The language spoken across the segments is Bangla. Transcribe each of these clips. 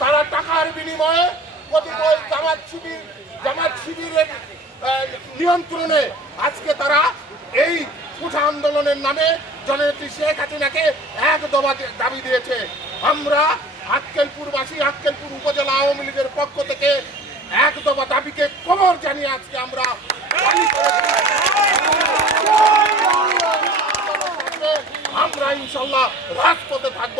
তারা টাকার বিনিময়ে কতিপয় জামাত শিবির, জামাত শিবিরের নিয়ন্ত্রণে আজকে তারা এই উঠা আন্দোলনের নামে জননেত্রী শেখ হাসিনাকে এক দফা দাবি দিয়েছে। আমরা আক্কেলপুরবাসী, আক্কেলপুর উপজেলা আওয়ামী লীগের পক্ষ থেকে এক দফা দাবিকে কবর জানিয়ে আজকে আমরা rally করেছি। আমরা ইনশাল্লাহ রাজপথে থাকব।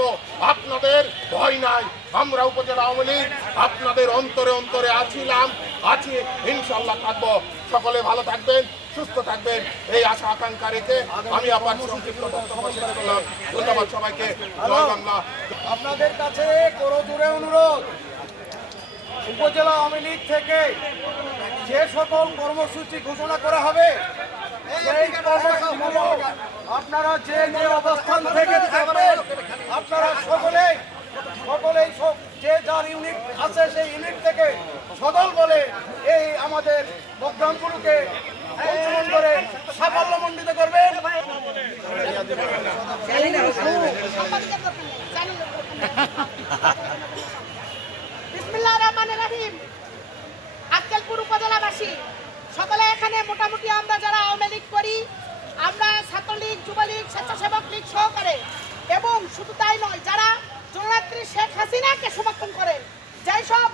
আপনাদের ভয় নাই। আমরা উপজেলা আওয়ামী লীগ, আপনাদের অন্তরে অন্তরে আছিলাম, আছি ইনশাল্লাহ থাকব। সকলে ভালো থাকবেন, সুস্থ থাকবেন। এই আশা আকাঙ্ক্ষা রেখে আমি আবার করলাম। ধন্যবাদ সবাইকে। আপনাদের কাছে করজোরে অনুরোধ, উপজেলা আওয়ামী লীগ থেকে যে সকল কর্মসূচি ঘোষণা করা হবে, সেই কর্মসূচিগুলো আপনারা যে যে অবস্থান থেকে থাকবেন, আপনারা সকলে সকলেই সব- যে যার ইউনিট আছে সেই ইউনিট থেকে সদল বলে এই আমাদের প্রোগ্রামগুলোকে অংশগ্রহণ করে সাফল্যমণ্ডিত করবেন। উপজেলাবাসী, সকলে এখানে মোটামুটি আমরা যারা আওয়ামী লীগ করি ছাত্রলীগ যুবলীগ, স্বেচ্ছাসেবক লীগ সহকারে। এবং শুধু তাই নয়, যারা জননেত্রী শেখ হাসিনাকে সমর্থন করেন, যেই সব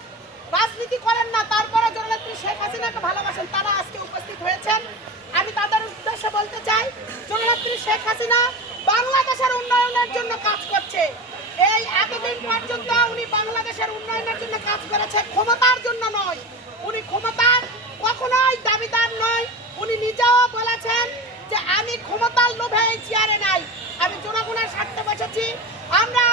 রাজনীতি করেন না, তারপরে জননেত্রী শেখ হাসিনাকে ভালোবাসেন, তারা আজকে উপস্থিত হয়েছেন। আমি তাদের উদ্দেশ্যে বলতে চাই, জননেত্রী শেখ হাসিনা বাংলাদেশের উন্নয়নের জন্য কাজ করছে। এই এতদিন পর্যন্ত উনি বাংলাদেশের উন্নয়নের জন্য কাজ করেছে ক্ষমতার জন্য নয় উনি ক্ষমতার কখনোই দাবিদার নয় উনি নিজেও বলেছেন যে আমি ক্ষমতার লোভে এই চেয়ারে নাই বাঁচাচ্ছি আমরা